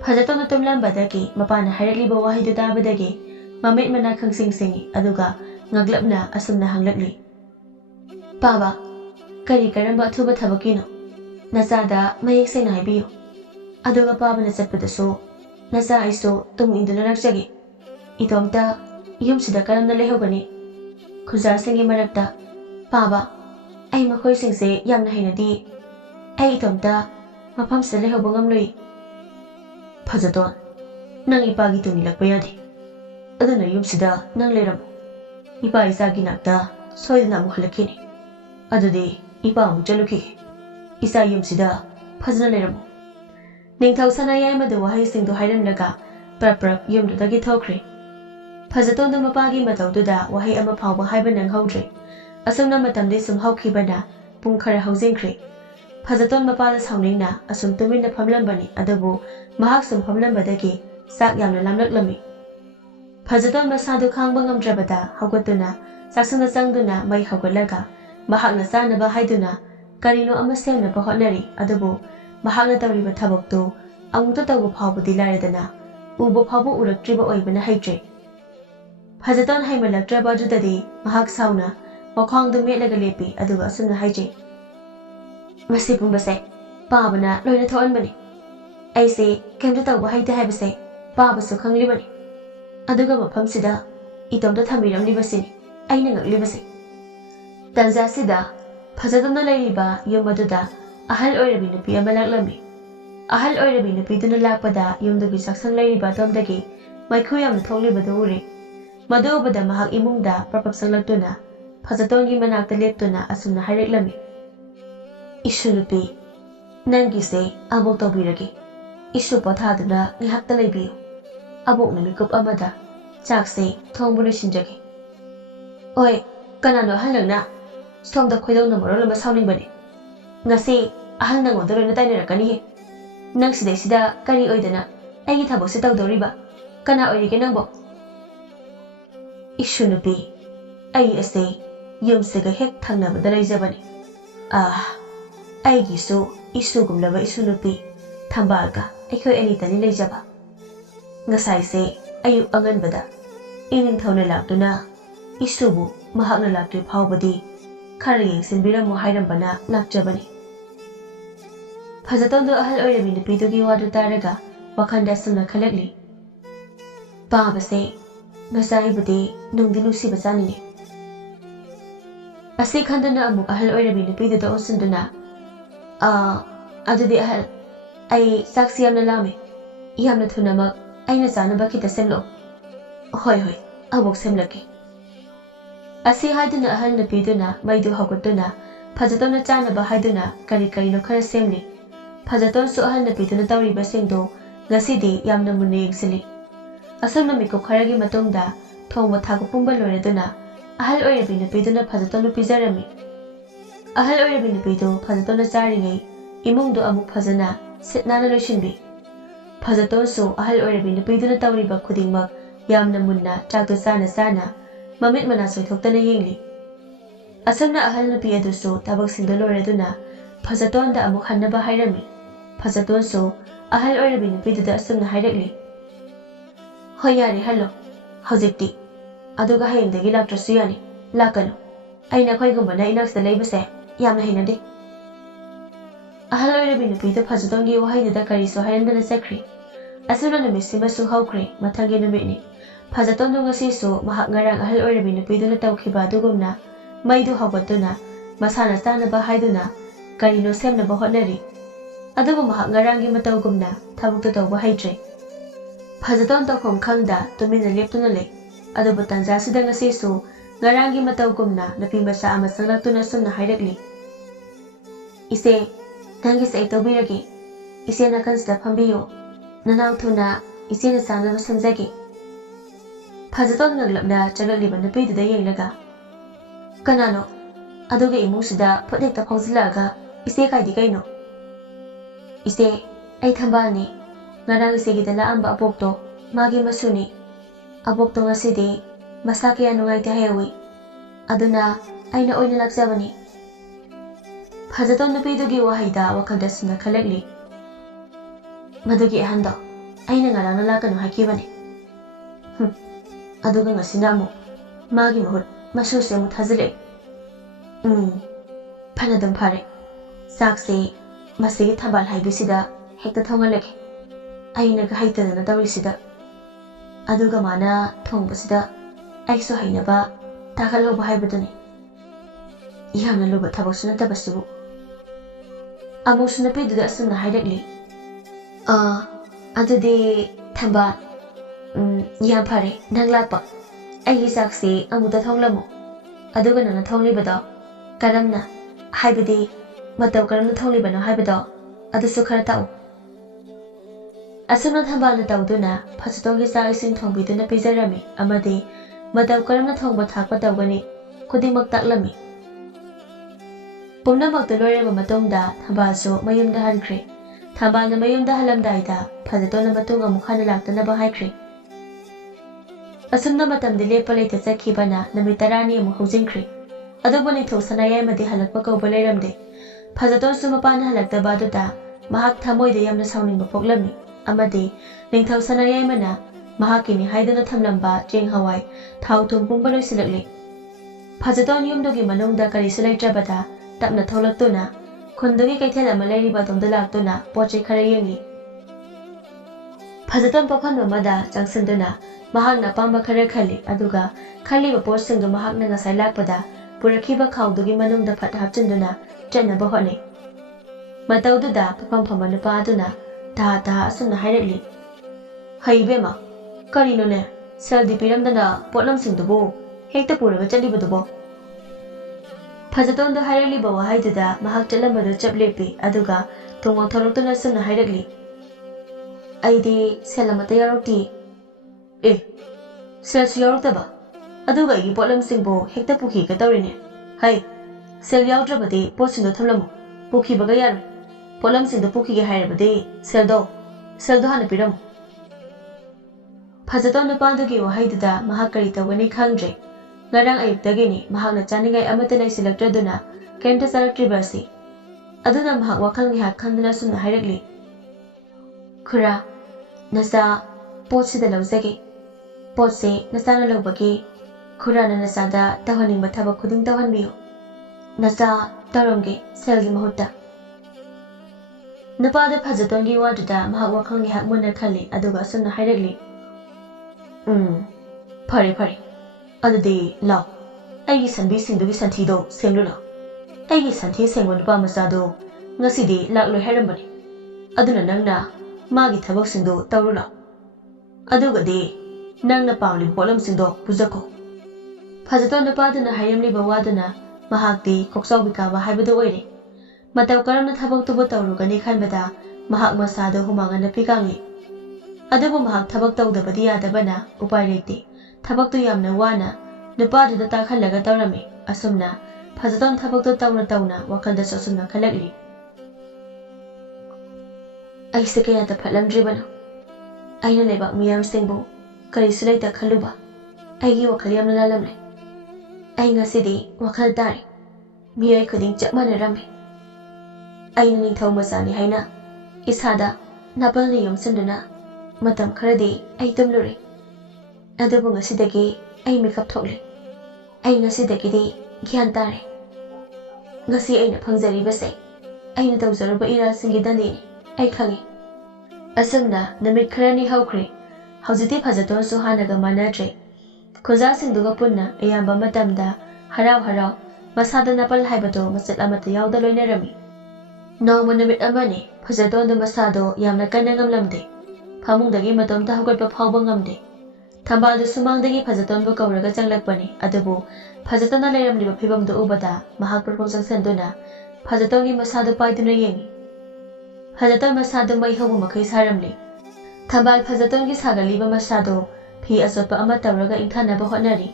Phajatona tumlambadagi mapana hairakliba wahidu tabadagi mamit mana khangsingi aduga ngaglapna asumna hanglakli. Baba kari karamba athuba thabakino nasada mayek sena haibiyo. Aduga babana chatpadasu nasa aiso tung induna rakjagi. Itomta yumsida karamna lehogani. Khunjarsingi marakta Baba ai makhoi singse yamna hainadi ai itomta mafamsida lehoba ngamloi. Phajaton nang ipagi tunilakpa yade. Aduna yumsida nang leiramu. Ipa isagi nakta soidana amu halakini. Adudi ipa amu chalukhi. Isa yumsida phajana leiramu. Ningthau sanayai madu wahai singdu hairamlaga prap yumdudagi thokre. Phajatonda mapagi matawduda wahai ama phawba haiba nanghaudre. Asumna matamdi sum haukhibana pung khara haujinkre. Phajaton mapada sauningna asum tuminna phamlambani adubu mahak sum phamlambadagi sak yamna lamlaklami. Phajaton masadu khangba ngamdrabada haugatuna saksangna changduna mai haugatlaga mahakna chanaba haiduna karino ama semnaba hotnari adubu mahakna tawriba thabaktu amukta tawba phawbudi lairadana uba phawbu uraktriba oibana haitre. Phajaton haimalaktraba adudadi mahak sauna makhwangdu metlaga lepi aduga asumna haije. Masi pumbase babana loina thoanbani. Aise kemta tawba haite haibase babasu khanglibani. Aduga mafamsida itomta thamiramlibasini aina ngaklibase. Tanjasida Phajatona leiriba yumaduda ahal oirabi nupi ama laklami. Ahal oirabi nupiduna lakpada yumdugi saksang leiriba tomdagi maikhu yamna thoklibadu uri. Madu ubada mahak imungda prapap sanglaktuna Phajatongi manakta leptuna asumna haireklami. Issu nupi nangise abok tawbiragi. Issu pothaduna ngihakta leibiyu. Abok na mikup amada chakse thongbuna sinjagi. Oi kanano ahal nangna somda khoidong na marolama sauningbani. Ngasi ahal nangonda loina tainarakani. Nang sida kari oidana aigi thabakse tawdoriba kana oirige nangbo. Issu nupi ai ase yumsiga hek thangnabada leijabani. Aigisu isugumlaba isu nupi thambalga aikhoi anitani leijaba. Ngasaise ayuk anganbada iningthawna laktuna isubu mahakna laktri phawbadi khara yengsinbiramu hairambana lakjabani. Phajatondu ahal oirabi nupidugi wadu taraga wakhanda sumna khalakli. Babase Ngasai nungdi nusi basani. Asi khandana amuk ahal oirabi nupiduda onsunduna. Adudi ahal, ai saksi yamna lame. Yamna thunamak, aina chanaba kita semlo. Hoi, amuk semlaki. Asi haiduna ahal nupiduna maidu hagutuna, phajatona chanaba haiduna kari no khara semli. Phajaton su ahal nupiduna tawriba singdo ngasidi yamna munna yengsili. Asam namiko kharagi matungda thongba thagu pumba loreduna ahal oirabi nupiduna phajatonu pijarami. Ahal oirabi nupidu phajatona charingai imungdo amuk phajana sitnana loisinbi. Phajaton su ahal oirabi nupiduna tawriba khudingmak yamna munna chakto sana mamit mana soithoktana yengli. Asamna ahal nupi adusu tabak singdo loreduna phajatonda amuk hannaba hairami. Phajaton su ahal oirabi nupiduda asamna hairakli. Hoi yari hallo. Hojikti. Aduga hayengdagi laktrasu yani. Lakano. Aina khoigumbana inaksda leibase yamna hinade. Ahal oirabi nupidu phajatongi wahaiduda kariso hairandana sakri. Asuna numisimasu haukri mathangi numitni. Phajatondu ngasisu mahak ngarang ahal oirabi nupiduna tawkhiba adugumna maidu hawgatuna masana chanaba haiduna karino semnaba hotnari. Adugu mahak ngarangi matawgumna thabukta tawba haitre. Phajaton tawkhom khangda tumina leptuna le. Adubu tanjasida ngasisu ngarangi matawgumna napi masa ama sanglaktuna sumna hairakli. Ise, nangi sa itawbiragi. Ise nakansda phambiyo. Nanaw thuna ise na chanaba samjagi. Phajaton ngaglapna chaglakliba nupiduda yenglaga. Kanano, aduga imusida photnekta phawjilaga ise kaidi kaino. Ise, ai thambani. Ngarang isegida laamba abokto magi masuni. Abokto ngasidi masa kaya nungaita hewi. Aduna aina oina laksabani. Phajaton nupidugi wahaida wakalda sumna khalakli. Madugi ahando aina ngarang nalakanu hakibani. Aduga ngasina mo magi mahut masuse mo thazile. Panadam phare. Sakse masigi thambal haibisida hekta thongalake. Aina ga haitana tawisida. Aduga mana thongbasida aiso hainaba takaloba haibaduni. Yamna luba thabaksu natabasibu. Amusu nupiduda asumna hairakli. Adudi thambal yam phare nang lakpa. Aigi sakse amuta thonglamo. Aduga nana thonglibado karamna haibadi mataw karamna thonglibano haibado adusu khara tau. Asumna thambal na tawduna phajatongi sa ising thongbiduna pijarami amadi mataw karamna thongba thakpa tawgani khudingmak taklami. Pumnamak loireba matungda thambalsu mayumda hankhre. Thambalna mayumda halamdaida phajatona matung amuk hana laktanaba haikre. Asumna matamdi lepa leita chakhibana namit 10 amuk haujinkre. Adubu ningthau sanayai madi halakpa kauba leiramde. Phajaton su mapana halaktaba aduda mahak thamoida yamna sauningba poklami. Amadi ningthau sanayai mana mahakini haidana thamlamba cheng hawai thau thum pumba loisilakli. Phajaton yumdogi manungda karisu leitrabada tapna tholaktuna khundugi kaithel ama leiriba dongda laktuna pochei khara yengli. Phajaton pokhanba mada changsinduna mahakna pamba khara khali aduga khaliba potsingdu mahakna ngasai lakpada purakhiba khawdugi manungda phat hapchinduna chatnaba hotnai. Matawduda papham phama nupa aduna ta asumna hairakli. Haibema karino ne seldi piramdana potlamsingdubu hekta puraga chatlibadubo. Phajatondu hairakliba wahaiduda mahak chatlambadu chaplepi aduga thongwak thoroktuna sumna hairakli. Aidi selamata yarokti. Selsu yaroktaba. Aduga igi potlamsingbu hekta pukhi ka tawrine. Hai, sel yaudrabadi potsingdu thamlamu. Pukhi baga yaru. Potlamsingdu pukhi hairabadi seldo hana piramu. Phajaton nupandugi wahaiduda mahak kari tawgani khangdre. Ngarang ayuktagini mahakna chaningai amata laisilakdraduna kemta charaktribasi. Aduna mahak wakhal ngihak khanduna sumna hairakli. Khura, nasa potsida lauzage. Potse nasana laubagi khurana nasada tahaningba thabak khuding tahanbiyo. Nasa taronge selgi mahutta. Napada Phajatongi waduda mahak wakhal ngihak munna khali aduga asumna hairakli. ꯐꯔꯦ ꯐꯔꯦ ꯑꯗꯨꯗꯤ ꯂꯥꯎ ꯑꯩꯒꯤ ꯁꯟꯕꯤꯁꯤꯡꯗꯨꯒꯤ ꯁꯟꯊꯤꯗꯣ ꯁꯦꯡꯂꯨ ꯂꯥꯎ ꯑꯩꯒꯤ ꯁꯟꯊꯤ ꯁꯦꯡꯕ ꯅꯨꯄꯥ ꯃꯆꯥꯗꯣ ꯉꯁꯤꯗꯤ ꯂꯥꯛꯂꯣꯏ ꯍꯥꯏꯔꯝꯕꯅꯤ ꯑꯗꯨꯅ ꯅꯪꯅ ꯃꯥꯒꯤ ꯊꯕꯛꯁꯤꯡꯗꯣ ꯇꯧꯔꯨ ꯂꯥꯎ ꯑꯗꯨꯒꯗꯤ ꯅꯪꯅ ꯄꯥꯝꯂꯤꯕ ꯄꯣꯠꯂꯝꯁꯤꯡꯗꯣ ꯄꯨꯖꯈꯣ ꯐꯖꯇꯣꯟ ꯅꯨꯄꯥꯗꯨꯅ ꯍꯥꯏꯔꯝꯂꯤꯕ ꯋꯥꯗꯨꯅ ꯃꯍꯥꯛꯇꯤ ꯀꯣꯛꯆꯥꯎꯕꯤ ꯀꯥꯕ ꯍꯥꯏꯕꯗꯨ ꯑꯣꯏꯔꯦ ꯃꯇꯧ ꯀꯔꯝꯅ ꯊꯕꯛꯇꯨꯕꯨ ꯇꯧꯔꯨꯒꯅꯤ ꯈꯟꯕꯗ ꯃꯍꯥꯛ ꯃꯁꯥꯗꯣ ꯍꯨꯃꯥꯡ ꯅꯞꯄꯤ ꯀꯥꯡꯂꯤ ꯑꯗꯨꯕꯨ ꯃꯍꯥꯛ ꯊꯕꯛ ꯇꯧꯗꯕꯗꯤ ꯌꯥꯗꯕꯅ ꯎꯄꯥꯏ ꯂꯩꯇꯦ ꯊꯕꯛꯇꯨ ꯌꯥꯝꯅ ꯋꯥꯅ ꯅꯨꯄꯥꯗꯨꯗ ꯇꯥꯛꯍꯜꯂꯒ ꯇꯧꯔꯝꯃꯤ ꯑꯁꯨꯝꯅ ꯐꯖꯇꯣꯟ ꯊꯕꯛꯇꯨ ꯇꯧꯅ ꯇꯧꯅ ꯋꯥꯈꯜꯗꯁꯨ ꯑꯁꯨꯝꯅ ꯈꯜꯂꯛꯂꯤ ꯑꯩꯁꯦ ꯀꯌꯥꯗ ꯐꯠꯂꯝꯗ꯭ꯔꯤꯕꯅꯣ ꯑꯩꯅ ꯂꯩꯕꯥꯛ ꯃꯤꯌꯥꯝꯁꯤꯡꯕꯨ ꯀꯔꯤꯁꯨ ꯂꯩꯇ ꯈꯜꯂꯨꯕ ꯑꯩꯒꯤ ꯋꯥꯈꯜ ꯌꯥꯝꯅ ꯂꯥꯜꯂꯝꯂꯦ ꯑꯩ ꯉꯁꯤꯗꯤ ꯋꯥꯈꯜ ꯇꯥꯔꯦ ꯃꯤꯑꯣꯏ ꯈꯨꯗꯤꯡ ꯆꯞ ꯃꯥꯟꯅꯔꯝꯃꯤ ꯑꯩꯅ ꯅꯤꯡꯊꯧ ꯃꯆꯥꯅꯤ ꯍꯥꯏꯅ ꯏꯁꯥꯗ ꯅꯥꯄꯜꯅ ꯌꯣꯝꯁꯤꯟꯗꯨꯅ ꯃꯇꯝ ꯈꯔꯗꯤ ꯑꯩ ꯇꯨꯝꯂꯨꯔꯦ ꯑꯗꯨꯕꯨ ꯉꯁꯤꯗꯒꯤ ꯑꯩ ꯃꯤꯀꯞ ꯊꯣꯛꯂꯦ ꯑꯩ ꯉꯁꯤꯗꯒꯤꯗꯤ ꯒ꯭ꯌꯥꯟ ꯇꯥꯔꯦ ꯉꯁꯤ ꯑꯩꯅ ꯐꯪꯖꯔꯤꯕꯁꯦ ꯑꯩꯅ ꯇꯧꯖꯔꯨꯕ ꯏꯔꯥꯜꯁꯤꯡꯒꯤ ꯗꯟꯗꯤꯅꯤ ꯑꯩ ꯈꯪꯉꯤ ꯑꯁꯨꯝꯅ ꯅꯨꯃꯤꯠ ꯈꯔꯅꯤ ꯍꯧꯈ꯭ꯔꯦ ꯍꯧꯖꯤꯛꯇꯤ ꯐꯖꯇꯣꯟꯁꯨ ꯍꯥꯟꯅꯒ ꯃꯥꯟꯅꯗ꯭ꯔꯦ ꯈꯨꯟꯖꯥꯁꯤꯡꯗꯨꯒ ꯄꯨꯟꯅ ꯑꯌꯥꯝꯕ ꯃꯇꯝꯗ ꯍꯔꯥꯎ ꯍꯔꯥꯎ ꯃꯁꯥꯗ ꯅꯥꯄꯜ ꯍꯥꯏꯕꯗꯣ ꯃꯆꯦꯠ ꯑꯃꯠꯇ ꯌꯥꯎꯗ ꯂꯣꯏꯅꯔꯝꯃꯤ ꯅꯣꯡꯃ ꯅꯨꯃꯤꯠ ꯑꯃꯅꯤ ꯐꯖꯇꯣꯟꯗꯣ ꯃꯁꯥꯗꯣ ꯌꯥꯝꯅ ꯀꯟꯅ ꯉꯝꯂꯝꯗꯦ ꯐꯃꯨꯡꯗꯒꯤ ꯃꯇꯣꯝꯇ ꯍꯧꯒꯠꯄ ꯐꯥꯎꯕ ꯉꯝꯗꯦ ꯊꯝꯕꯥꯜꯗꯨ ꯁꯨꯃꯥꯡꯗꯒꯤ ꯐꯖꯇꯣꯟꯕꯨ ꯀꯧꯔꯒ ꯆꯪꯂꯛꯄꯅꯤ ꯑꯗꯨꯕꯨ ꯐꯖꯇꯣꯟꯅ ꯂꯩꯔꯝꯂꯤꯕ ꯐꯤꯕꯝꯗꯨ ꯎꯕꯗ ꯃꯍꯥꯛ ꯄꯨꯔꯐꯧ ꯆꯪꯁꯤꯟꯗꯨꯅ ꯐꯖꯇꯣꯟꯒꯤ ꯃꯁꯥꯗꯨ ꯄꯥꯏꯗꯨꯅ ꯌꯦꯡꯉꯤ ꯐꯖꯇꯣꯟ ꯃꯁꯥꯗꯨ ꯃꯩ ꯍꯧꯕ ꯃꯈꯩ ꯁꯥꯔꯝꯂꯤ ꯊꯝꯕꯥꯜ ꯐꯖꯇꯣꯟꯒꯤ ꯁꯥꯒꯠꯂꯤꯕ ꯃꯁꯥꯗꯣ ꯐꯤ ꯑꯆꯣꯠꯄ ꯑꯃ ꯇꯧꯔꯒ ꯏꯪꯊꯅꯕ ꯍꯣꯠꯅꯔꯤ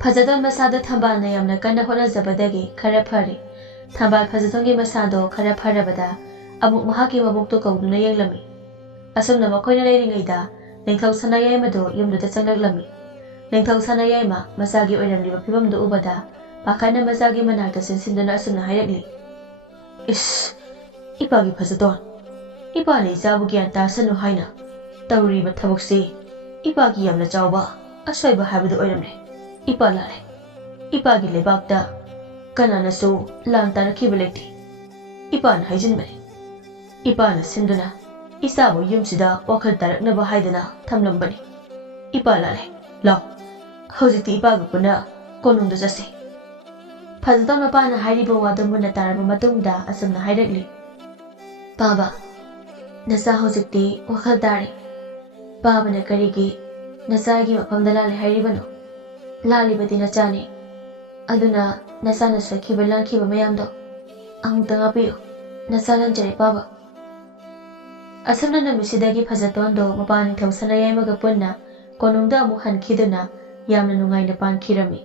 ꯐꯖꯇꯣꯟ ꯃꯁꯥꯗꯣ ꯊꯝꯕꯥꯜꯅ ꯌꯥꯝꯅ ꯀꯟꯅ ꯍꯣꯠꯅꯖꯕꯗꯒꯤ ꯈꯔ ꯐꯔꯦ ꯊꯝꯕꯥꯜ ꯐꯖꯇꯣꯟꯒꯤ ꯃꯁꯥꯗꯣ ꯈꯔ ꯐꯔꯕꯗ ꯑꯃꯨꯛ ꯃꯍꯥꯛꯀꯤ ꯃꯕꯨꯛꯇꯨ ꯀꯧꯗꯨꯅ ꯌꯦꯡꯂꯝꯃꯤ ꯑꯁꯨꯝꯅ ꯃꯈꯣꯏꯅ ꯂꯩꯔꯤꯉꯩꯗ ꯅꯤꯡꯊꯧ ꯁꯅꯥꯌꯥꯏꯃꯗꯨ ꯌꯨꯝꯗꯨꯗ ꯆꯪꯂꯛꯂꯝꯃꯤ ꯅꯤꯡꯊꯧ ꯁꯅꯥꯌꯥꯏꯃ ꯃꯆꯥꯒꯤ ꯑꯣꯏꯔꯝꯂꯤꯕ ꯐꯤꯕꯝꯗꯨ ꯎꯕꯗ ꯄꯥꯈꯠꯅ ꯃꯆꯥꯒꯤ ꯃꯅꯥꯛꯇ ꯆꯦꯟꯁꯤꯟꯗꯨꯅ ꯑꯁꯨꯝꯅ ꯍꯥꯏꯔꯛꯂꯤ ꯏꯁ ꯏꯄꯥꯒꯤ ꯐꯖꯇꯣꯟ ꯏꯄꯥꯅ ꯏꯆꯥꯕꯨ ꯒ꯭ꯌꯥꯟ ꯇꯥꯁꯅꯨ ꯍꯥꯏꯅ ꯇꯧꯔꯤꯕ ꯊꯕꯛꯁꯤ ꯏꯄꯥꯒꯤ ꯌꯥꯝꯅ ꯆꯥꯎꯕ ꯑꯁꯣꯏꯕ ꯍꯥꯏꯕꯗꯨ ꯑꯣꯏꯔꯝꯂꯦ ꯏꯄꯥ ꯂꯥꯜꯂꯦ ꯏꯄꯥꯒꯤ ꯂꯩꯕꯥꯛꯇ ꯀꯅꯥꯅꯁꯨ ꯂꯥꯟ ꯇꯥꯔꯛꯈꯤꯕ ꯂꯩꯇꯦ ꯏꯄꯥꯅ ꯍꯥꯏꯖꯤꯟꯕꯅꯤ ꯏꯄꯥꯅ ꯁꯤꯟꯗꯨꯅ ꯏꯆꯥꯕꯨ ꯌꯨꯝꯁꯤꯗ ꯋꯥꯈꯜ ꯇꯥꯔꯛꯅꯕ ꯍꯥꯏꯗꯅ ꯊꯝꯂꯝꯕꯅꯤ ꯏꯄꯥ ꯂꯥꯜꯂꯦ ꯂꯥꯎ ꯍꯧꯖꯤꯛꯇꯤ ꯏꯄꯥꯒ ꯄꯨꯟꯅ ꯀꯣꯅꯨꯡꯗ ꯆꯠꯁꯤ ꯐꯖꯇꯣꯟ ꯃꯄꯥꯅ ꯍꯥꯏꯔꯤꯕ ꯋꯥꯗꯨ ꯃꯨꯟꯅ ꯇꯥꯔꯕ ꯃꯇꯨꯡꯗ ꯑꯁꯨꯝꯅ ꯍꯥꯏꯔꯛꯂꯤ ꯄꯥꯕ ꯅꯆꯥ ꯍꯧꯖꯤꯛꯇꯤ ꯋꯥꯈꯜ ꯇꯥꯔꯦ ꯄꯥꯕꯅ ꯀꯔꯤꯒꯤ ꯅꯆꯥꯒꯤ ꯃꯐꯝꯗ ꯂꯥꯜꯂꯦ ꯍꯥꯏꯔꯤꯕꯅꯣ ꯂꯥꯜꯂꯤꯕꯗꯤ ꯅꯆꯥꯅꯤ ꯑꯗꯨꯅ ꯅꯆꯥꯅ ꯁꯣꯏꯈꯤꯕ ꯂꯥꯟꯈꯤꯕ ꯃꯌꯥꯝꯗꯣ ꯑꯃꯨꯛꯇ ꯉꯥꯛꯄꯤꯌꯨ ꯅꯆꯥ ꯂꯟꯖꯔꯦ ꯄꯥꯕ ꯑꯁꯨꯝꯅ ꯅꯨꯃꯤꯠꯁꯤꯗꯒꯤ ꯐꯖꯇꯣꯟꯗꯣ ꯃꯄꯥ ꯅꯤꯡꯊꯧ ꯁꯅꯥꯌꯥꯏꯃꯒ ꯄꯨꯟꯅ ꯀꯣꯅꯨꯡꯗ ꯑꯃꯨꯛ ꯍꯟꯈꯤꯗꯨꯅ ꯌꯥꯝꯅ ꯅꯨꯡꯉꯥꯏꯅ ꯄꯥꯟꯈꯤꯔꯝꯃꯤ